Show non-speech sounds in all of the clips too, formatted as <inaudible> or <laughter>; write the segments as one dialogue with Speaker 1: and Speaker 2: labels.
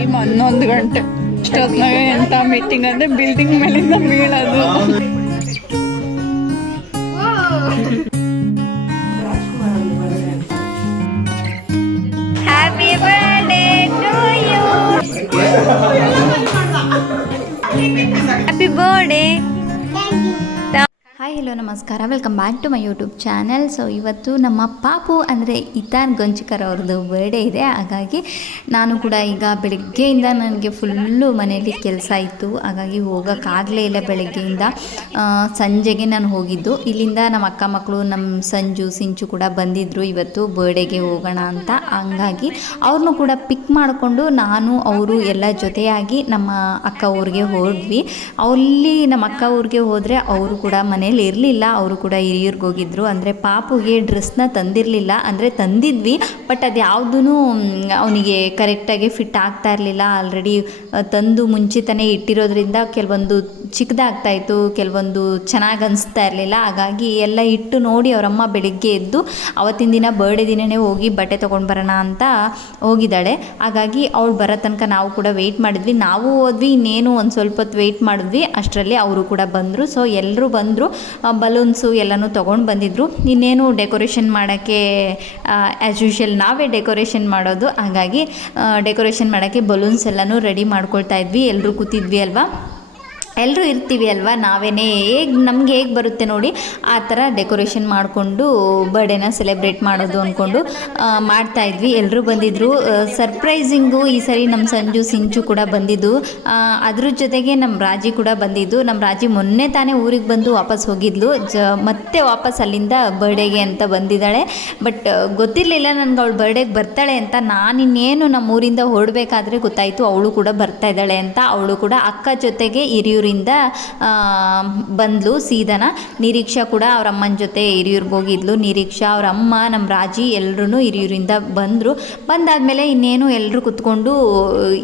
Speaker 1: Time ಹನ್ನೊಂದು ಗಂಟೆ ಇಷ್ಟೊತ್ನಾಗ ಎಂಥ ಮೀಟಿಂಗ್ ಅಂದರೆ ಬಿಲ್ಡಿಂಗ್ ಮೇಲಿಂದ ಬೀಳೋದು
Speaker 2: ಹ್ಯಾಪಿ ಬರ್ಡೇ ಹಲೋ, ನಮಸ್ಕಾರ. Welcome back to my YouTube channel so ಇವತ್ತು ನಮ್ಮ ಪಾಪು ಅಂದರೆ ಇತಾನ್ ಗೊಂಚಿಕರ್ ಅವ್ರದ್ದು ಬರ್ಡೇ ಇದೆ. ಹಾಗಾಗಿ ನಾನು ಕೂಡ ಈಗ ಬೆಳಗ್ಗೆಯಿಂದ ನನಗೆ ಫುಲ್ಲು ಮನೆಯಲ್ಲಿ ಕೆಲಸ ಇತ್ತು. ಹಾಗಾಗಿ ಹೋಗೋಕ್ಕಾಗಲೇ ಇಲ್ಲ ಬೆಳಗ್ಗೆಯಿಂದ. ಸಂಜೆಗೆ ನಾನು ಹೋಗಿದ್ದು. ಇಲ್ಲಿಂದ ನಮ್ಮ ಅಕ್ಕ ಮಕ್ಕಳು ನಮ್ಮ ಸಂಜು, ಸಿಂಚು ಕೂಡ ಬಂದಿದ್ದರು ಇವತ್ತು ಬರ್ಡೇಗೆ ಹೋಗೋಣ ಅಂತ. ಹಂಗಾಗಿ ಅವ್ರನ್ನೂ ಕೂಡ ಪಿಕ್ ಮಾಡಿಕೊಂಡು ನಾನು, ಅವರು ಎಲ್ಲ ಜೊತೆಯಾಗಿ ನಮ್ಮ ಅಕ್ಕ ಊರಿಗೆ ಹೋದ್ವಿ. ಅಲ್ಲಿ ನಮ್ಮ ಅಕ್ಕ ಊರಿಗೆ ಹೋದರೆ ಅವರು ಕೂಡ ಮನೇಲಿ ಇರಲಿಲ್ಲ ಅವರು ಕೂಡ ಹಿರಿಯರ್ಗೆ ಹೋಗಿದ್ರು. ಅಂದರೆ ಪಾಪುಗೆ ಡ್ರೆಸ್ನ ತಂದಿರಲಿಲ್ಲ. ಅಂದರೆ ತಂದಿದ್ವಿ, ಬಟ್ ಅದು ಯಾವುದೂ ಅವನಿಗೆ ಕರೆಕ್ಟಾಗಿ ಫಿಟ್ ಆಗ್ತಾ ಇರಲಿಲ್ಲ. ಆಲ್ರೆಡಿ ತಂದು ಮುಂಚಿತನೇ ಇಟ್ಟಿರೋದ್ರಿಂದ ಕೆಲವೊಂದು ಚಿಕ್ಕದಾಗ್ತಾ ಇತ್ತು ಕೆಲವೊಂದು ಚೆನ್ನಾಗಿ ಅನಿಸ್ತಾ ಇರಲಿಲ್ಲ. ಹಾಗಾಗಿ ಎಲ್ಲ ಇಟ್ಟು ನೋಡಿ ಅವರಮ್ಮ ಬೆಳಿಗ್ಗೆ ಎದ್ದು, ಅವತ್ತಿನ ದಿನ ಬರ್ಡೇ ದಿನವೇ ಹೋಗಿ ಬಟ್ಟೆ ತೊಗೊಂಡು ಬರೋಣ ಅಂತ ಹೋಗಿದ್ದಾಳೆ. ಹಾಗಾಗಿ ಅವಳು ಬರೋ ತನಕ ನಾವು ಕೂಡ ವೆಯ್ಟ್ ಮಾಡಿದ್ವಿ. ನಾವು ಹೋದ್ವಿ, ಇನ್ನೇನು ಒಂದು ಸ್ವಲ್ಪ ಹೊತ್ತು ವೆಯ್ಟ್ ಮಾಡಿದ್ವಿ. ಅಷ್ಟರಲ್ಲಿ ಅವರು ಕೂಡ ಬಂದರು. ಸೊ ಎಲ್ಲರೂ ಬಂದರು ಬಲೂನ್ಸು ಎಲ್ಲನೂ ತೊಗೊಂಡು ಬಂದಿದ್ದರು ಇನ್ನೇನು ಡೆಕೋರೇಷನ್ ಮಾಡೋಕ್ಕೆ ಆ್ಯಸ್ ಯೂಶಲ್ ನಾವೇ ಡೆಕೋರೇಷನ್ ಮಾಡೋದು. ಹಾಗಾಗಿ ಡೆಕೋರೇಷನ್ ಮಾಡೋಕ್ಕೆ ಬಲೂನ್ಸ್ ಎಲ್ಲನೂ ರೆಡಿ ಮಾಡ್ಕೊಳ್ತಾ ಇದ್ವಿ. ಎಲ್ಲರೂ ಕೂತಿದ್ವಿ ಅಲ್ವಾ? ಎಲ್ಲರೂ ಇರ್ತೀವಿ ಅಲ್ವಾ? ನಾವೇನೇ ಹೇಗೆ, ನಮ್ಗೆ ಹೇಗೆ ಬರುತ್ತೆ ನೋಡಿ, ಆ ಥರ ಡೆಕೋರೇಷನ್ ಮಾಡಿಕೊಂಡು ಬರ್ಡೇನ ಸೆಲೆಬ್ರೇಟ್ ಮಾಡೋದು ಅಂದ್ಕೊಂಡು ಮಾಡ್ತಾ ಇದ್ವಿ. ಎಲ್ಲರೂ ಬಂದಿದ್ದರು ಸರ್ಪ್ರೈಸಿಂಗು ಈ ಸರಿ ನಮ್ಮ ಸಂಜು ಸಿಂಚು ಕೂಡ ಬಂದಿದ್ದು. ಅದ್ರ ಜೊತೆಗೆ ನಮ್ಮ ರಾಜಿ ಕೂಡ ಬಂದಿದ್ದು. ನಮ್ಮ ರಾಜಿ ಮೊನ್ನೆ ತಾನೇ ಊರಿಗೆ ಬಂದು ವಾಪಸ್ ಹೋಗಿದ್ಲು. ಜ, ಮತ್ತೆ ವಾಪಸ್ ಅಲ್ಲಿಂದ ಬರ್ಡೇಗೆ ಅಂತ ಬಂದಿದ್ದಾಳೆ. ಬಟ್, ಗೊತ್ತಿರಲಿಲ್ಲ ನನಗೆ ಅವಳು ಬರ್ಡೇಗೆ ಬರ್ತಾಳೆ ಅಂತ. ನಾನಿನ್ನೇನು ನಮ್ಮ ಊರಿಂದ ಹೊರಡಬೇಕಾದ್ರೆ ಗೊತ್ತಾಯಿತು, ಅವಳು ಕೂಡ ಬರ್ತಾ ಇದ್ದಾಳೆ ಅಂತ. ಅವಳು ಕೂಡ ಅಕ್ಕ ಜೊತೆಗೆ ಹಿರಿಯೂರಿಂದ ಆ, ಬಂದ್ಲು ಸೀದನ. ನಿರೀಕ್ಷಾ ಕೂಡ ಅವ್ರ ಅಮ್ಮನ ಜೊತೆ ಹಿರಿಯೂರಿಗೆ ಹೋಗಿದ್ಲು. ನಿರೀಕ್ಷಾ ಅವ್ರ ಅಮ್ಮ ನಮ್ಮ ರಾಜಿ ಎಲ್ಲರೂ ಹಿರಿಯೂರಿಂದ ಬಂದರು. ಬಂದಾದಮೇಲೆ ಇನ್ನೇನು ಎಲ್ಲರೂ ಕುತ್ಕೊಂಡು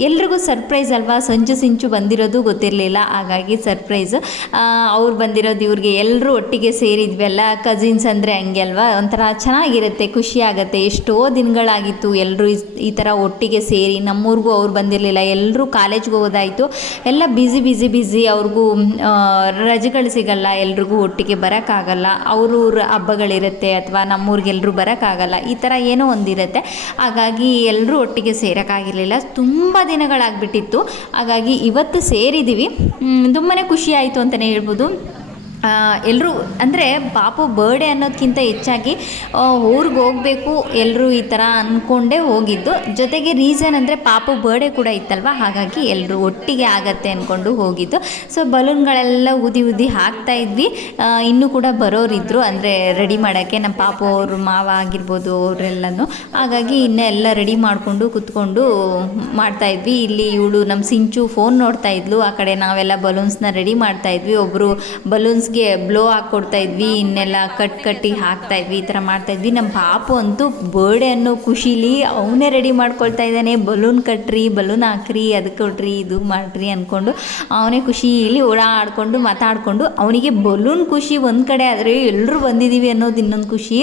Speaker 2: ಎಲ್ರಿಗೂ ಸರ್ಪ್ರೈಸ್ ಅಲ್ವಾ? ಸಂಜು ಸಿಂಚು ಬಂದಿರೋದು ಗೊತ್ತಿರಲಿಲ್ಲ. ಹಾಗಾಗಿ ಸರ್ಪ್ರೈಸ್. ಅವ್ರು ಬಂದಿರೋದು ಇವ್ರಿಗೆ ಎಲ್ಲರೂ ಒಟ್ಟಿಗೆ ಸೇರಿದ್ವಿ ಅಲ್ಲ ಕಸಿನ್ಸ್ ಅಂದರೆ ಹಂಗೆ ಅಲ್ವಾ? ಒಂಥರ ಚೆನ್ನಾಗಿರುತ್ತೆ ಖುಷಿ ಆಗುತ್ತೆ. ಎಷ್ಟೋ ದಿನಗಳಾಗಿತ್ತು ಎಲ್ಲರೂ ಈ ಥರ ಒಟ್ಟಿಗೆ ಸೇರಿ. ನಮ್ಮೂರಿಗೂ ಅವ್ರು ಬಂದಿರಲಿಲ್ಲ. ಎಲ್ಲರೂ ಕಾಲೇಜ್ಗೆ ಹೋಗೋದಾಯಿತು ಎಲ್ಲ ಬ್ಯುಸಿ ಬ್ಯುಸಿ ಬ್ಯುಸಿ ಅವ್ರಿಗೂ ರಜೆಗಳು ಸಿಗಲ್ಲ, ಎಲ್ರಿಗೂ ಒಟ್ಟಿಗೆ ಬರೋಕ್ಕಾಗಲ್ಲ ಅವ್ರವ್ರ ಹಬ್ಬಗಳಿರುತ್ತೆ ಅಥವಾ ನಮ್ಮೂರಿಗೆಲ್ಲರೂ ಬರೋಕ್ಕಾಗಲ್ಲ, ಈ ಥರ ಏನೋ ಒಂದಿರುತ್ತೆ. ಹಾಗಾಗಿ ಎಲ್ಲರೂ ಒಟ್ಟಿಗೆ ಸೇರೋಕ್ಕಾಗಿರಲಿಲ್ಲ. ತುಂಬ ದಿನಗಳಾಗ್ಬಿಟ್ಟಿತ್ತು. ಹಾಗಾಗಿ ಇವತ್ತು ಸೇರಿದ್ದೀವಿ. ತುಂಬಾ ಖುಷಿ ಆಯಿತು ಅಂತಲೇ ಹೇಳ್ಬೋದು. ಎಲ್ಲರೂ ಅಂದರೆ ಪಾಪು ಬರ್ಡೇ ಅನ್ನೋದಕ್ಕಿಂತ ಹೆಚ್ಚಾಗಿ ಊರಿಗೆ ಹೋಗಬೇಕು ಎಲ್ಲರೂ ಈ ಥರ ಅಂದ್ಕೊಂಡೇ ಹೋಗಿದ್ದು. ಜೊತೆಗೆ ರೀಸನ್ ಅಂದರೆ ಪಾಪು ಬರ್ಡೇ ಕೂಡ ಇತ್ತಲ್ವ? ಹಾಗಾಗಿ ಎಲ್ಲರೂ ಒಟ್ಟಿಗೆ ಆಗತ್ತೆ ಅಂದ್ಕೊಂಡು ಹೋಗಿದ್ದು. ಸೊ ಬಲೂನ್ಗಳೆಲ್ಲ ಊದಿ ಊದಿ ಹಾಕ್ತಾ ಇದ್ವಿ. ಇನ್ನೂ ಕೂಡ ಬರೋರಿದ್ದರು ಅಂದರೆ ರೆಡಿ ಮಾಡೋಕ್ಕೆ ನಮ್ಮ ಪಾಪು ಅವರು ಮಾವ ಆಗಿರ್ಬೋದು ಅವರೆಲ್ಲನೂ. ಹಾಗಾಗಿ ಇನ್ನೆಲ್ಲ ರೆಡಿ ಮಾಡಿಕೊಂಡು ಕುತ್ಕೊಂಡು ಮಾಡ್ತಾಯಿದ್ವಿ ಇಲ್ಲಿ ಇವಳು ನಮ್ಮ ಸಿಂಚು ಫೋನ್ ನೋಡ್ತಾ ಇದ್ಲು. ಆ ಕಡೆ ನಾವೆಲ್ಲ ಬಲೂನ್ಸ್ನ ರೆಡಿ ಮಾಡ್ತಾಯಿದ್ವಿ ಒಬ್ಬರು ಒಬ್ಬರು ಬಲೂನ್ಸ್ಗೆ ಬ್ಲೋ ಹಾಕ್ಕೊಡ್ತಾ ಇದ್ವಿ, ಇನ್ನೆಲ್ಲ ಕಟ್ ಕಟ್ಟಿ ಹಾಕ್ತಾ ಇದ್ವಿ, ಈ ಥರ ಮಾಡ್ತಾ ಇದ್ವಿ. ನಮ್ಮ ಪಾಪು ಅಂತೂ ಬರ್ಡೇ ಅನ್ನೋ ಖುಷಿಲಿ ಅವನೇ ರೆಡಿ ಮಾಡ್ಕೊಳ್ತಾ ಇದ್ದಾನೆ. ಬಲೂನ್ ಕಟ್ರಿ ಬಲೂನ್ ಹಾಕ್ರಿ ಅದಕ್ಕೆ ಕೊಡ್ರಿ ಇದು ಮಾಡ್ರಿ ಅಂದ್ಕೊಂಡು ಅವನೇ ಖುಷಿಲಿ ಓಡಾಡ್ಕೊಂಡು ಮಾತಾಡಿಕೊಂಡು ಅವನಿಗೆ ಬಲೂನ್ ಖುಷಿ ಒಂದು ಕಡೆ ಆದರೆ ಎಲ್ಲರೂ ಬಂದಿದ್ದೀವಿ ಅನ್ನೋದು ಇನ್ನೊಂದು ಖುಷಿ.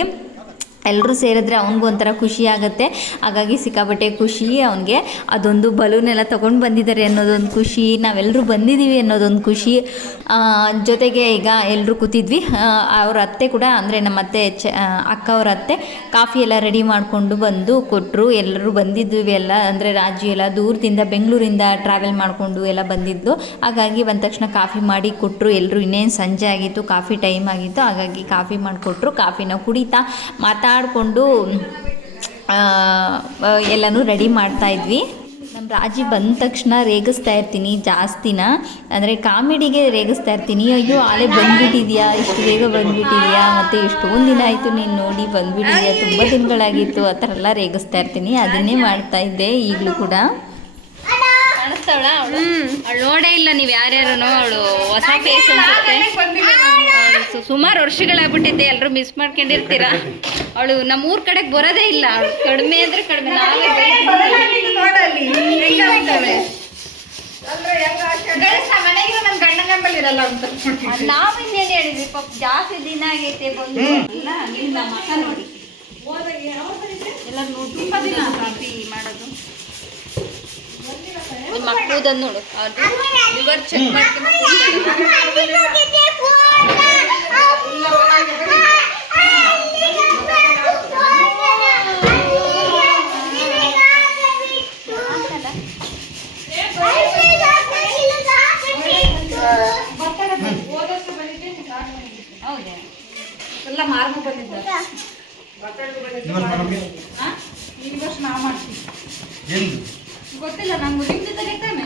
Speaker 2: ಎಲ್ಲರೂ ಸೇರಿದ್ರೆ ಅವನಿಗೂ ಒಂಥರ ಖುಷಿ ಆಗುತ್ತೆ. ಹಾಗಾಗಿ ಸಿಕ್ಕಾಪಟ್ಟೆ ಖುಷಿ ಅವನಿಗೆ. ಅದೊಂದು ಬಲೂನ್ ಎಲ್ಲ ತೊಗೊಂಡು ಬಂದಿದ್ದಾರೆ ಅನ್ನೋದೊಂದು ಖುಷಿ ನಾವೆಲ್ಲರೂ ಬಂದಿದ್ದೀವಿ ಅನ್ನೋದೊಂದು ಖುಷಿ. ಜೊತೆಗೆ ಈಗ ಎಲ್ಲರೂ ಕೂತಿದ್ವಿ. ಅವ್ರ ಅತ್ತೆ ಕೂಡ ಅಂದರೆ ನಮ್ಮ ಅತ್ತೆ, ಚ ಅಕ್ಕ ಅವ್ರ ಅತ್ತೆ ಕಾಫಿ ಎಲ್ಲ ರೆಡಿ ಮಾಡಿಕೊಂಡು ಬಂದು ಕೊಟ್ಟರು ಎಲ್ಲರೂ ಬಂದಿದ್ವಿ ಎಲ್ಲ ಅಂದರೆ ರಾಜು ಎಲ್ಲ ದೂರದಿಂದ, ಬೆಂಗಳೂರಿಂದ ಟ್ರಾವೆಲ್ ಮಾಡಿಕೊಂಡು ಎಲ್ಲ ಬಂದಿದ್ದು. ಹಾಗಾಗಿ ಬಂದ ತಕ್ಷಣ ಕಾಫಿ ಮಾಡಿ ಕೊಟ್ಟರು ಎಲ್ಲರೂ ಇನ್ನೇನು ಸಂಜೆ ಆಗಿತ್ತು, ಕಾಫಿ ಟೈಮ್ ಆಗಿತ್ತು. ಹಾಗಾಗಿ ಕಾಫಿ ಮಾಡಿಕೊಟ್ರು. ಕಾಫಿನ ಕುಡಿತಾ ಮಾತಾಡಿಕೊಂಡು ಎಲ್ಲನೂ ರೆಡಿ ಮಾಡ್ತಾ ಇದ್ವಿ. ನಮ್ಮ ರಾಜಿ ಬಂದ ತಕ್ಷಣ ರೇಗಿಸ್ತಾ ಇರ್ತೀನಿ ಜಾಸ್ತಿನ. ಅಂದರೆ ಕಾಮಿಡಿಗೆ ರೇಗಿಸ್ತಾ ಇರ್ತೀನಿ. ಅಯ್ಯೋ ಆಲೆ ಬಂದ್ಬಿಟ್ಟಿದ್ಯಾ? ಇಷ್ಟು ಬೇಗ ಬಂದ್ಬಿಟ್ಟಿದ್ಯಾ? ಮತ್ತು ಎಷ್ಟೊಂದು ದಿನ ಆಯಿತು ನೀನು ನೋಡಿ ಬಂದ್ಬಿಟ್ಟಿದ್ಯಾ? ತುಂಬ ದಿನಗಳಾಗಿತ್ತು. ಆ ಥರ ಎಲ್ಲ ರೇಗಿಸ್ತಾ ಇರ್ತೀನಿ. ಅದನ್ನೇ ಮಾಡ್ತಾ ಇದ್ದೆ ಈಗಲೂ ಕೂಡ. ಕಾಣಿಸ್ತಾವಳ? ಅವಳು? ಅವಳು ನೋಡೇ ಇಲ್ಲ ನೀವು ಯಾರ್ಯಾರು ಅವಳು ಹೊಸ ಫೇಸ್ ಅನ್ಸುತ್ತೆ. ಅವಳು ಸುಮಾರು ವರ್ಷಗಳಾಗ್ಬಿಟ್ಟಿದ್ದೆ ಎಲ್ಲರೂ ಮಿಸ್ ಮಾಡ್ಕೊಂಡಿರ್ತೀರಾ? ಅವಳು ನಮ್ಮ ಊರ್ ಕಡೆಗೆ ಬರೋದೇ ಇಲ್ಲ ಕಡಿಮೆ ಅಂದ್ರೆ ಕಡಿಮೆ. ನಾವೇ ಇನ್ನೇನು ಹೇಳಿದ್ವಿ ಪಾಪ ಜಾಸ್ತಿ ದಿನ ಆಗೈತೆ ಬಂದು. ನೋಡಿ. ಎಲ್ಲ ನೋಡಿ. ತುಂಬಾ ದಿನ ಕಾಫಿ ಮಾಡೋದು.
Speaker 3: ಮಕ್ಕಳದನ್ನು ನೋಡು. ಅದು ಲಿವರ್ ಚೆಕ್ ಮಾಡ್ಕೊಂಡು ಎಲ್ಲ ಮಾರ್ಮ ಬಂದಿದ್ದ ಈ ವರ್ಷ ನಾವು ಮಾಡ್ತೀವಿ
Speaker 4: ಎಂದು
Speaker 3: ಗೊತ್ತಿಲ್ಲ ನಂಗೆ ನಿಮ್ದು ತೆಗಿತಾನೆ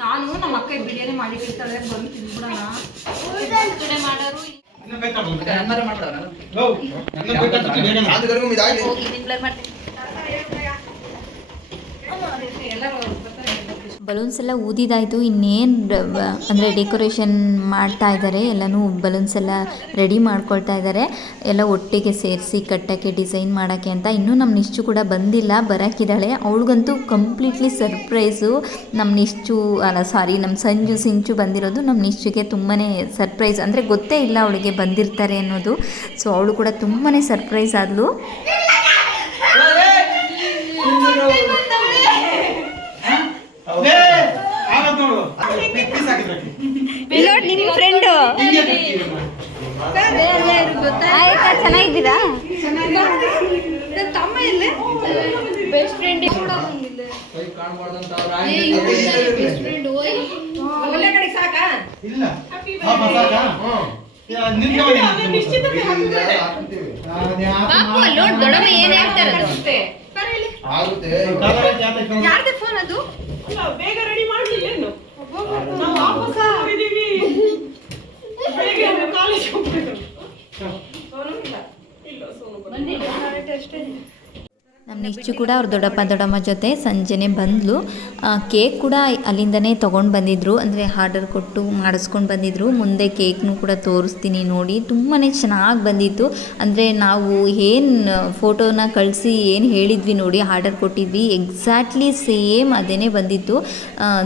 Speaker 3: ನಾನು ನಮ್ಮ ಅಕ್ಕ ಬಿರಿಯಾನಿ ಮಾಡಿ ಇರ್ತಾಳೆ ಬಂದು ತಿನ್ಬಿಡೋಣ. ಮಾಡೋರು
Speaker 4: ಇನ್ನು ಬೇಕಾದ್ರೆ ಹೌ, ಇನ್ನು ಬೇಕಾದ್ರೆ
Speaker 3: ಹೋಗಿ ನಿಮ್ಗೆ ಮಾಡ್ತೀನಿ ಎಲ್ಲರೂ ಬರ್ತಾರೆ
Speaker 2: ಬಲೂನ್ಸ್ ಎಲ್ಲ ಊದಿದಾಯ್ತು. ಇನ್ನೇನು ಅಂದರೆ ಡೆಕೋರೇಷನ್ ಮಾಡ್ತಾ ಇದ್ದಾರೆ ಎಲ್ಲನೂ ಬಲೂನ್ಸ್ ಎಲ್ಲ ರೆಡಿ ಮಾಡ್ಕೊಳ್ತಾ ಇದ್ದಾರೆ ಎಲ್ಲ ಒಟ್ಟಿಗೆ ಸೇರಿಸಿ, ಕಟ್ಟೋಕ್ಕೆ ಡಿಸೈನ್ ಮಾಡೋಕ್ಕೆ ಅಂತ. ಇನ್ನೂ ನಮ್ಮ ನಿಶ್ಚು ಕೂಡ ಬಂದಿಲ್ಲ. ಬರೋಕ್ಕಿದ್ದಾಳೆ ಅವಳಿಗಂತೂ ಕಂಪ್ಲೀಟ್ಲಿ ಸರ್ಪ್ರೈಸು ನಮ್ಮ ನಿಶ್ಚು, ಅಲ್ಲ ಸಾರಿ ನಮ್ಮ ಸಂಜು, ಸಿಂಚು ಬಂದಿರೋದು ನಮ್ಮ ನಿಶ್ಚುಗೆ ತುಂಬಾ ಸರ್ಪ್ರೈಸ್ ಅಂದರೆ ಗೊತ್ತೇ ಇಲ್ಲ ಅವಳಿಗೆ ಬಂದಿರ್ತಾರೆ ಅನ್ನೋದು. ಸೊ ಅವಳು ಕೂಡ ತುಂಬಾ ಸರ್ಪ್ರೈಸ್ ಆದಳು
Speaker 4: ಹೌದೇ? ಆಗತ್ ನೋಡು ಪೀಸ್ ಹಾಕಿದ್ರೆ
Speaker 3: ನೋಡಿ ನಿಮ್ಮ ಫ್ರೆಂಡು ಆಯ್ತಾ ಚೆನ್ನಾಗಿದ್ದೀರಾ ತಮ್ಮ ಇಲ್ಲೇ ಬೆಸ್ಟ್ ಫ್ರೆಂಡ್ ಕೂಡ ಒಳ್ಳೆ ಕಡೆ ಸಾಕಾ
Speaker 4: ಇಲ್ಲ ಪಾಪ ಸಾಕಾ ಯಾ, ನಿಂತ್ಕೊಳ್ಳಿ.
Speaker 3: ಪಾಪು ಅಲ್ಲಿ ನೋಡ್ ದೊಡ್ಡಮ್ಮ ಏನ್ ಹೇಳ್ತಾ ಇರೋದು
Speaker 4: ಕಾಲರ್ ಐತೆ, ಯಾವ್ದು ಐತೆ?
Speaker 3: ಯಾರ್ದು ಫೋನ್ ಅದು?
Speaker 5: ಬೇಗ ರೆಡಿ ನಾವು ವಾಪಸ್ ಬೆಳಿಗ್ಗೆ ಕಾಲೇಜ್ ಹೋಗ್ಬೇಕು. ಸೋನು ಇಲ್ಲ. ಇಲ್ಲ ಸೋನು ಬಂದಿಲ್ಲ
Speaker 2: ನಮ್ಮ ನಿಶ್ಚು ಕೂಡ ಅವ್ರ ದೊಡ್ಡಪ್ಪ ದೊಡ್ಡಮ್ಮ ಜೊತೆ ಸಂಜೆನೆ ಬಂದ್ಲು. ಕೇಕ್ ಕೂಡ ಅಲ್ಲಿಂದನೇ ತೊಗೊಂಡು ಬಂದಿದ್ರು. ಅಂದರೆ ಆರ್ಡರ್ ಕೊಟ್ಟು ಮಾಡಿಸ್ಕೊಂಡು ಬಂದಿದ್ರು. ಮುಂದೆ ಕೇಕ್ನು ಕೂಡ ತೋರಿಸ್ತೀನಿ ನೋಡಿ. ತುಂಬಾ ಚೆನ್ನಾಗಿ ಬಂದಿತ್ತು. ಅಂದರೆ ನಾವು ಏನು ಫೋಟೋನ ಕಳಿಸಿ ಏನು ಹೇಳಿದ್ವಿ ನೋಡಿ ಆರ್ಡರ್ ಕೊಟ್ಟಿದ್ವಿ. ಎಕ್ಸಾಕ್ಟ್ಲಿ ಸೇಮ್ ಅದೇ ಬಂದಿತ್ತು.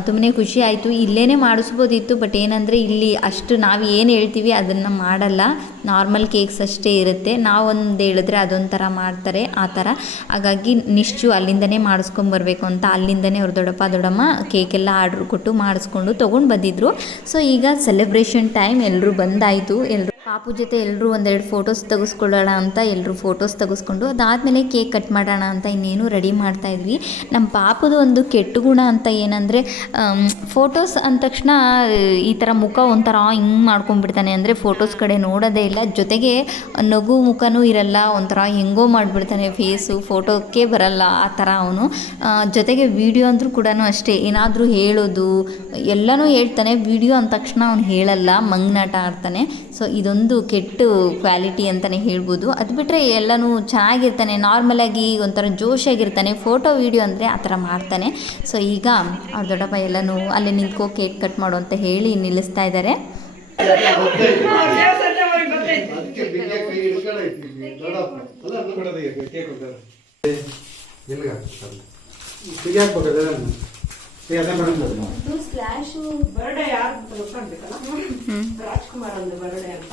Speaker 2: ತುಂಬಾ ಖುಷಿ ಆಯಿತು. ಇಲ್ಲೇ ಮಾಡಿಸ್ಬೋದಿತ್ತು. ಬಟ್ ಏನಂದರೆ ಇಲ್ಲಿ ಅಷ್ಟು ನಾವು ಏನು ಹೇಳ್ತೀವಿ ಅದನ್ನು ಮಾಡಲ್ಲ. ನಾರ್ಮಲ್ ಕೇಕ್ಸ್ ಅಷ್ಟೇ ಇರುತ್ತೆ. ನಾವೊಂದು ಹೇಳಿದ್ರೆ ಅದೊಂಥರ ಮಾಡ್ತಾರೆ. ಆ ಥರ. ಹಾಗಾಗಿ ನಿಶ್ಚು ಅಲ್ಲಿಂದನೇ ಮಾಡಿಸ್ಕೊಂಬರ್ಬೇಕು ಅಂತ ಅಲ್ಲಿಂದನೇ ಅವ್ರ ದೊಡ್ಡಪ್ಪ, ದೊಡ್ಡಮ್ಮ ಕೇಕೆಲ್ಲ ಆರ್ಡ್ರ್ ಕೊಟ್ಟು ಮಾಡಿಸ್ಕೊಂಡು ತೊಗೊಂಡು ಬಂದಿದ್ರು. ಸೊ ಈಗ ಸೆಲೆಬ್ರೇಷನ್ ಟೈಮ್ ಎಲ್ಲರೂ ಬಂದಾಯಿತು ಎಲ್ಲರೂ ಪಾಪು ಜೊತೆ ಎಲ್ಲರೂ ಒಂದೆರಡು ಫೋಟೋಸ್ ತೆಗೆಸ್ಕೊಳ್ಳೋಣ ಅಂತ ಎಲ್ಲರೂ ಫೋಟೋಸ್ ತೆಗೆಸ್ಕೊಂಡು, ಅದಾದಮೇಲೆ ಕೇಕ್ ಕಟ್ ಮಾಡೋಣ ಅಂತ ಇನ್ನೇನು ರೆಡಿ ಮಾಡ್ತಾ ಇದ್ವಿ. ನಮ್ಮ ಪಾಪದ ಒಂದು ಕೆಟ್ಟ ಗುಣ ಅಂತ ಏನಂದರೆ ಫೋಟೋಸ್ ಅಂದ ತಕ್ಷಣ, ಈ ಥರ ಮುಖ ಒಂಥರ ಹಿಂಗೆ ಮಾಡ್ಕೊಂಡ್ಬಿಡ್ತಾನೆ. ಅಂದರೆ ಫೋಟೋಸ್ ಕಡೆ ನೋಡೋದೇ ಇಲ್ಲ. ಜೊತೆಗೆ ನಗು ಮುಖನೂ ಇರಲ್ಲ, ಒಂಥರ ಹೆಂಗೋ ಮಾಡಿಬಿಡ್ತಾನೆ ಫೇಸು ಫೋಟೋಕ್ಕೆ ಬರಲ್ಲ ಆ ಥರ ಅವನು. ಜೊತೆಗೆ ವಿಡಿಯೋ ಅಂದರೂ ಕೂಡ ಅಷ್ಟೇ. ಏನಾದರೂ ಹೇಳೋದು, ಎಲ್ಲನೂ ಹೇಳ್ತಾನೆ. ವಿಡಿಯೋ ಅಂದ ತಕ್ಷಣ ಅವನು ಹೇಳಲ್ಲ, ಮಂಗ್ನಾಟ ಆಡ್ತಾನೆ. ಸೊ ಇದೊಂದು ಕೆಟ್ಟ ಕ್ವಾಲಿಟಿ ಅಂತಲೇ ಹೇಳ್ಬೋದು. ಅದು ಬಿಟ್ಟರೆ ಎಲ್ಲನೂ ಚೆನ್ನಾಗಿರ್ತಾನೆ ನಾರ್ಮಲಾಗಿ ಒಂಥರ ಜೋಶಾಗಿರ್ತಾನೆ ಫೋಟೋ ವೀಡಿಯೋ ಅಂದರೆ ಆ ಥರ ಮಾಡ್ತಾನೆ. ಸೊ ಈಗ ಅವ್ರ ದೊಡ್ಡಪ್ಪ ಎಲ್ಲನೂ ಅಲ್ಲಿ ನಿಂತ್ಕೋ ಕೇಕ್ ಕಟ್ ಮಾಡು ಅಂತ ಹೇಳಿ ನಿಲ್ಲಿಸ್ತಾ ಇದ್ದಾರೆ
Speaker 5: ಬರ್ಡೇ ಯಾರು ರಾಜ್ಕುಮಾರ್ ಬರ್ಡೇ ಅಂತ.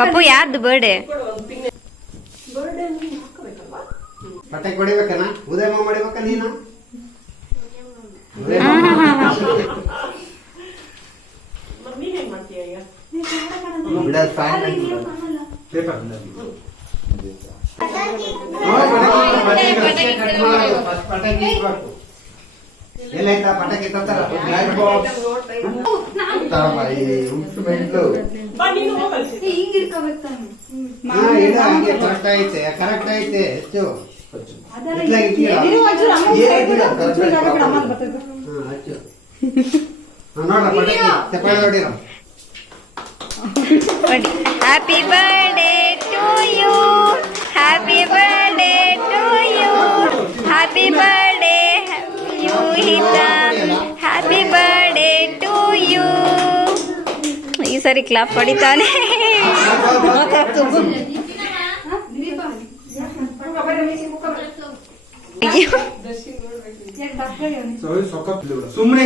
Speaker 3: ಪಪ್ಪು ಯಾರ್ದು ಬರ್ಡೇ?
Speaker 5: ಹಾಕಬೇಕಲ್ವಾ
Speaker 6: ಬಟ್ಟೆ ಕೊಡಿಬೇಕನ? ಉದಯ ಮಾಡಿಬೇಕ ನೀನ?
Speaker 5: ಮಮ್ಮಿ ನೀನ್ ಹೆಂಗ್ ಮಾಡ್ತೀಯ ಈಗ
Speaker 4: ಪೇಪರ್.
Speaker 6: ಎಲ್ಲೈತಾ ಪಟಾಕಿ ತಂತಾರ ಬ್ಲ್ಯಾಕ್ ಬಾಕ್ಸ್ ತರಮ್ಮ ಈ ಇನ್ಸ್ಟ್ರೂಮೆಂಟ್ಲು
Speaker 5: ಬಾ ನೀನು ಹೋಗಲ್ಸಿ
Speaker 6: ಹಾ ಇಲ್ಲ ಹಂಗೆ ಕರೆಕ್ಟ್ ಐತೆ ಕರೆಕ್ಟ್ ಐತೆ ಹೆಚ್ಚು ಇತ್ಲಾಗ್ ಇಟ್ಕೊಳ್ಳ. ಏನ್ ಇಟ್ಕೊಳ್ಳ? correct ಆಗಿ ಹಾ, ಹಚ್ಚು. ಹಾ, ನೋಡ್ರ ಪಟಾಕಿ ಚಪ್ಪಾಳೆ ಹೊಡಿರೋ
Speaker 3: happy birthday to you happy birthday to you happy birthday you Hita happy birthday to you ಈ ಸರಿ ಕ್ಲಾಪ್ ಹೊಡಿತಾನೆ.
Speaker 6: ಸುಮ್ಮನೆ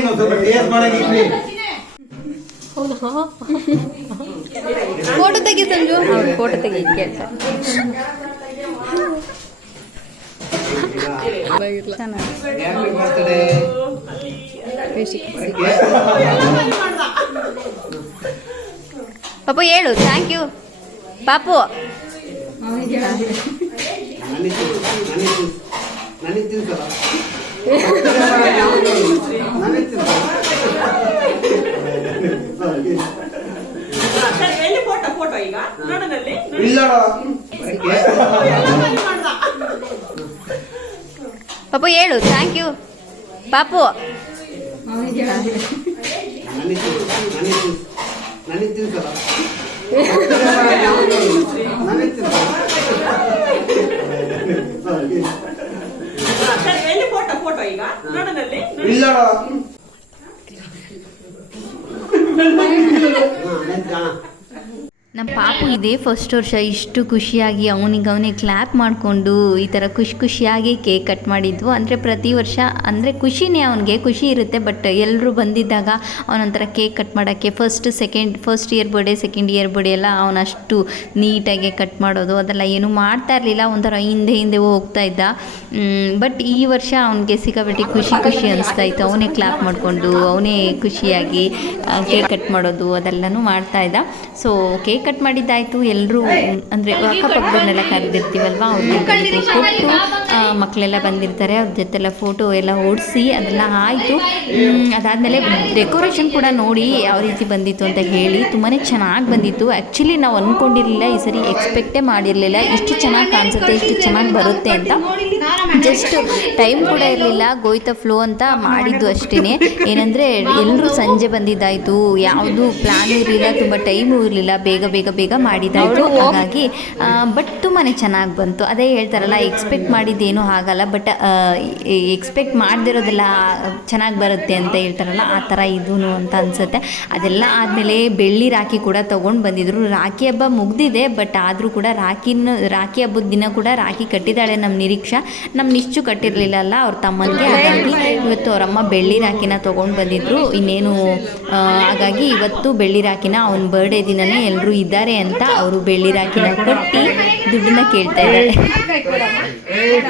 Speaker 1: ಫೋಟೋ ತೆಗಿ ಸಂಜು. ಫೋಟೋ ತೆಗಿ ಕೇಳ್ತಾರೆ
Speaker 2: ಪಾಪು ಹೇಳು ಥ್ಯಾಂಕ್ ಯು ಪಾಪು.
Speaker 6: ನನಗೆ ತಿನ್ಸಲ್ಲ ನನಗೆ
Speaker 7: ಸರಿ ಎಲ್ಲಿ ಫೋಟೋ ಫೋಟೋ ಈಗ ನೋಡೋದಲ್ಲಿ
Speaker 6: ಇಲ್ಲ
Speaker 2: ಪಾಪು ಹೇಳು ಥ್ಯಾಂಕ್ ಯು ಪಾಪು.
Speaker 6: ಇಲ್ಲ. <laughs>
Speaker 2: ನಮ್ಮ ಪಾಪು ಇದೆ ಫಸ್ಟ್ ವರ್ಷ ಇಷ್ಟು ಖುಷಿಯಾಗಿ ಅವನಿಗೆ ಅವನಿಗೆ ಕ್ಲ್ಯಾಪ್ ಮಾಡಿಕೊಂಡು ಈ ಥರ ಖುಷಿ ಖುಷಿಯಾಗಿ ಕೇಕ್ ಕಟ್ ಮಾಡಿದ್ವು. ಅಂದರೆ ಪ್ರತಿ ವರ್ಷ ಅಂದರೆ ಖುಷಿನೇ ಅವನಿಗೆ, ಖುಷಿ ಇರುತ್ತೆ ಬಟ್ ಎಲ್ಲರೂ ಬಂದಿದ್ದಾಗ ಅವನೊಂಥರ ಕೇಕ್ ಕಟ್ ಮಾಡೋಕ್ಕೆ first second first year birthday second year birthday ಎಲ್ಲ ಅವನಷ್ಟು ನೀಟಾಗಿ ಕಟ್ ಮಾಡೋದು, ಅದೆಲ್ಲ ಏನು ಮಾಡ್ತಾ ಇರಲಿಲ್ಲ, ಒಂಥರ ಹಿಂದೆ ಹಿಂದೆ ಹೋಗ್ತಾ ಇದ್ದ. ಬಟ್ ಈ ವರ್ಷ ಅವನಿಗೆ ಸಿಕ್ಕಾಪಟ್ಟೆ ಖುಷಿ ಖುಷಿ ಅನಿಸ್ತಾ ಇತ್ತು ಅವನೇ ಕ್ಲಾಪ್ ಮಾಡಿಕೊಂಡು, ಅವನೇ ಖುಷಿಯಾಗಿ ಕೇಕ್ ಕಟ್ ಮಾಡೋದು ಅದೆಲ್ಲನೂ ಮಾಡ್ತಾ ಇದ್ದ. ಸೊ ಕೇಕ್ ಕಟ್ ಮಾಡಿದ್ದಾಯ್ತು. ಎಲ್ಲರೂ ಅಂದ್ರೆ ಅಕ್ಕಪಕ್ಕದವ್ರನ್ನೆಲ್ಲ ಕರೆದಿರ್ತೀವಲ್ವ? ಅವ್ರಿಗೆ ಕೊಟ್ಟು ಮಕ್ಕಳೆಲ್ಲ ಬಂದಿರ್ತಾರೆ. ಅವ್ರ ಜೊತೆಲ್ಲ ಫೋಟೋ ಎಲ್ಲ ಓಡಿಸಿ ಅದೆಲ್ಲ ಆಯಿತು. ಅದಾದಮೇಲೆ ಡೆಕೋರೇಷನ್ ಕೂಡ ನೋಡಿ ಯಾವ ರೀತಿ ಬಂದಿತ್ತು ಅಂತ ಹೇಳಿ ತುಂಬಾ ಚೆನ್ನಾಗಿ ಬಂದಿತ್ತು. ಆ್ಯಕ್ಚುಲಿ ನಾವು ಅಂದ್ಕೊಂಡಿರಲಿಲ್ಲ ಈ ಸರಿ ಎಕ್ಸ್ಪೆಕ್ಟೇ ಮಾಡಿರಲಿಲ್ಲ. ಇಷ್ಟು ಚೆನ್ನಾಗಿ ಕಾಣಿಸುತ್ತೆ ಇಷ್ಟು ಚೆನ್ನಾಗಿ ಬರುತ್ತೆ ಅಂತ. ಜಸ್ಟ್ ಟೈಮ್ ಕೂಡ ಇರಲಿಲ್ಲ. ಗೋಯ್ತ ಫ್ಲೋ ಅಂತ ಮಾಡಿದ್ದು ಅಷ್ಟೇ ಏನಂದರೆ ಎಲ್ಲರೂ ಸಂಜೆ ಬಂದಿದ್ದಾಯಿತು. ಯಾವುದು ಪ್ಲ್ಯಾನ್ ಇರಲಿಲ್ಲ ತುಂಬ ಟೈಮು ಇರಲಿಲ್ಲ. ಬೇಗ ಬೇಗ ಬೇಗ ಮಾಡಿದ್ದಾಯಿತು. ಹಾಗಾಗಿ ಬಟ್ ತುಂಬಾ ಚೆನ್ನಾಗಿ ಬಂತು. ಅದೇ ಹೇಳ್ತಾರಲ್ಲ ಎಕ್ಸ್ಪೆಕ್ಟ್ ಮಾಡಿದ್ದೇನು ಆಗಲ್ಲ ಬಟ್ ಎಕ್ಸ್ಪೆಕ್ಟ್ ಮಾಡದಿರೋದೆಲ್ಲ ಚೆನ್ನಾಗಿ ಬರುತ್ತೆ ಅಂತ ಹೇಳ್ತಾರಲ್ಲ, ಆ ಥರ ಇದೂ ಅಂತ ಅನಿಸುತ್ತೆ. ಅದೆಲ್ಲ ಆದಮೇಲೆ ಬೆಳ್ಳಿ ರಾಖಿ ಕೂಡ ತೊಗೊಂಡು ಬಂದಿದ್ರು. ರಾಖಿ ಹಬ್ಬ ಮುಗ್ದಿದೆ ಬಟ್ ಆದರೂ ಕೂಡ ರಾಖಿನ, ರಾಖಿ ಹಬ್ಬದ ದಿನ ಕೂಡ ರಾಖಿ ಕಟ್ಟಿದ್ದಾಳೆ ನಮ್ಮ ನಿರೀಕ್ಷಾ. ನಮ್ಮ ನಿಶ್ಚು ಕಟ್ಟಿರಲಿಲ್ಲ ಅಲ್ಲ, ಅವ್ರ ತಮ್ಮನಿಗೆ, ಹಾಗಾಗಿ ಇವತ್ತು ಅವರಮ್ಮ ಬೆಳ್ಳಿ ರಾಖಿನ ತೊಗೊಂಡು ಬಂದಿದ್ರು. ಇನ್ನೇನು ಹಾಗಾಗಿ ಇವತ್ತು ಬೆಳ್ಳಿ ರಾಖಿನ ಅವನ ಬರ್ಡೇ ದಿನನೇ ಎಲ್ಲರೂ ಇದ್ದಾರೆ ಅಂತ ಅವರು ಬೆಳ್ಳಿ ರಾಖಿನ ಕೊಟ್ಟು ದುಡ್ಡನ್ನ ಕೇಳ್ತಾ ಇದ್ದಾರೆ.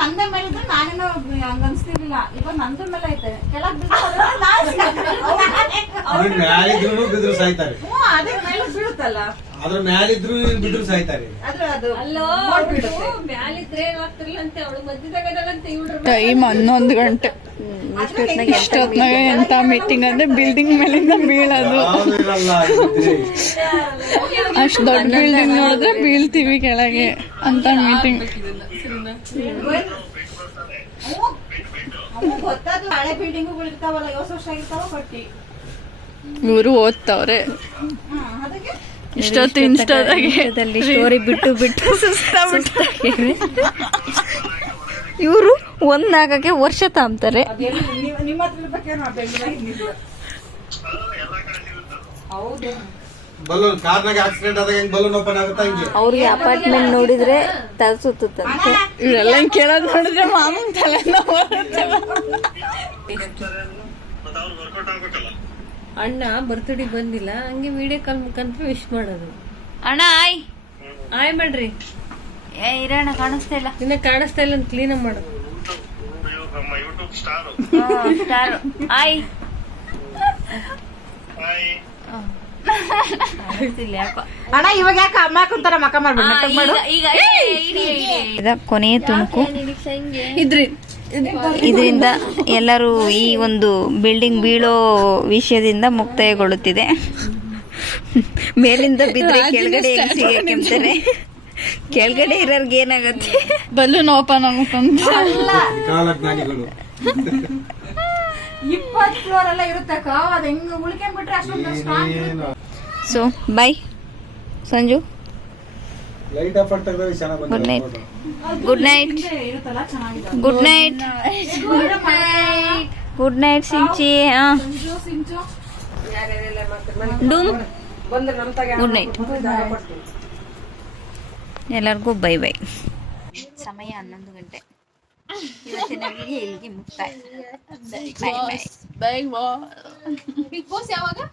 Speaker 3: ನಂದೇ ಮೇಲೆ ಇದ್ರೆ ನಾನೇನೋ ಹಂಗ ಅನ್ಸ್ತಿರ್ಲಿಲ್ಲ ಇವಾಗ ನಂದ್ರ ಮೇಲೆ ಐತೆ ಕೆಳಗ್ ಬಿದ್ದು
Speaker 6: ಅದ್ರ ಮ್ಯಾಲಿದ್ರು ಬಿದ್ರು ಸಾಯ್ತಾರೆ.
Speaker 3: ಹ್ಞೂ ಅದೇ ಮೇಲೆ ಬೀಳುತ್ತಲ್ಲ
Speaker 6: ಅದ್ರ ಮ್ಯಾಲಿದ್ರು ಬಿದ್ರು ಸಾಯ್ತಾರೆ
Speaker 1: ಟೈಮ್ ಹನ್ನೊಂದು ಗಂಟೆ. ಇಷ್ಟೊತ್ನಾಗ ಎಂತ ಮೀಟಿಂಗ್ ಅಂದ್ರೆ ಬಿಲ್ಡಿಂಗ್ ಮೇಲಿಂದ ಬೀಳೋದು. <laughs> ಅಷ್ಟು. ದೊಡ್ಡ ಬಿಲ್ಡಿಂಗ್ ನೋಡಿದ್ರೆ ಬೀಳ್ತೀವಿ ಕೆಳಗೆ ಅಂತ ಮೀಟಿಂಗ್ ಇವರು ಓದ್ತವ್ರೆ. ಇಷ್ಟೊತ್ತು ಇನ್ಸ್ಟಾದಾಗ
Speaker 2: ಸ್ಟೋರಿ ಬಿಟ್ಟು ಬಿಟ್ಟು <laughs> ಸುಸ್ತಾಗ್ಬಿಟ್ಟಿದೆ ಇವರು ಒಂದಾಗಕ್ಕೆ ವರ್ಷ ತಾಂಬ್ತಾರೆ.
Speaker 3: ಅದೆಲ್ಲ ನೀವು ನಿಮ್ಮ ಹತ್ರ ಇರ್ಬೇಕೇನೋ ಬೆಂಗಳೂರಾಗ ಹೌದು
Speaker 6: ಬಲೂನ್ ಕಾರ್ನಾಗ ಆಕ್ಸಿಡೆಂಟ್ ಆದಾಗ ಹೆಂಗ್ ಬಲೂನ್ ಓಪನ್ ಆಗುತ್ತಾ ಹಿಂಗೆ?
Speaker 2: ಅವ್ರಿಗೆ ಅಪಾರ್ಟ್ಮೆಂಟ್ ನೋಡಿದ್ರೆ ತಲೆ ಸುತ್ತಂತೆ
Speaker 1: ಇವೆಲ್ಲ ಹಿಂಗ್ ಕೇಳೋದ್ ನೋಡಿದ್ರೆ ತಲೆ
Speaker 5: ಅಣ್ಣ ಬರ್ತಡಿ ಬಂದಿಲ್ಲ. ಹಂಗೆ ವಿಡಿಯೋ ಕಾಲ್ ಮುಖಾಂತರ ವಿಶ್ ಮಾಡೋದು.
Speaker 2: ಅಣ್ಣ ಆಯ್.
Speaker 5: ಆಯ್ ಮಾಡ್ರಿ.
Speaker 2: ಏ ಇರೋಣ ಕಾಣಿಸ್ತಾ ಇಲ್ಲ.
Speaker 5: ಇನ್ನ ಕಾಣಿಸ್ತಾ ಇಲ್ಲ ಅಂತ ಕ್ಲೀನ್ ಮಾಡು.
Speaker 2: ಸ್ಟಾರ್ ಆಯ್ ಕಾಣಿಸ್ತಿಲ್ಲ ಯಾಕೋ.
Speaker 3: ಅಣ್ಣ ಇವಾಗ ಯಾಕೆ ಅಮ್ಮ ಕುಂತಾರ ಮಕ್ಕ
Speaker 2: ಈಗ ಕೊನೆಯ ತುಣುಕು ಇದರಿಂದ ಎಲ್ಲರೂ ಈ ಒಂದು ಬಿಲ್ಡಿಂಗ್ ಬೀಳೋ ವಿಷಯದಿಂದ ಮುಕ್ತಾಯಗೊಳ್ಳುತ್ತಿದೆ. ಮೇಲಿಂದ ಬಿದ್ರೆ ಕೆಳಗಡೆ ಸಿಗಕ್ಕೆ ಸಿಗಾಕೊಂತಾರೆ ಕೆಳಗಡೆ ಇರೋರ್ಗೆ ಏನಾಗತ್ತೆ?
Speaker 1: ಬಲೂನ್ ಓಪನ್ ಆಗುತ್ತಂತ
Speaker 4: ಕಾಲಜ್ಞಾನಿಗಳು.
Speaker 3: ಇಪ್ಪತ್ ಫ್ಲೋರ್ ಎಲ್ಲ ಇರುತ್ತಕ್ಕ ಅದ್ ಹೆಂಗ್ ಉಳ್ಕೊಂಡ್ಬಿಟ್ರೆ ಅಷ್ಟೊಂದು strong
Speaker 2: so bye Sanju.
Speaker 4: Light off ಆಗ್ತದೆ ಚೆನ್ನಾಗಿ
Speaker 2: ಗುಡ್ ನೈಟ್ ಗುಡ್ ನೈಟ್
Speaker 3: ಇರುತ್ತಲ್ಲ ಚೆನ್ನಾಗಿದೆ.
Speaker 2: Good night good night Sinchi ಹಾ.
Speaker 3: ಸಿಂಚು. ಸಿಂಚು
Speaker 2: ಡೂಮ್ ಗುಡ್ ನೈಟ್ ಎಲ್ಲರಿಗೂ ಬೈ ಬೈ. ಸಮಯ ಹನ್ನೊಂದು ಗಂಟೆ. ಇವತ್ತಿನ ವಿಡಿಯೋ ಇಲ್ಲಿಗೆ ಮುಕ್ತಾಯ. Bye
Speaker 1: bye bye
Speaker 3: Bigg Boss ಯಾವಾಗ?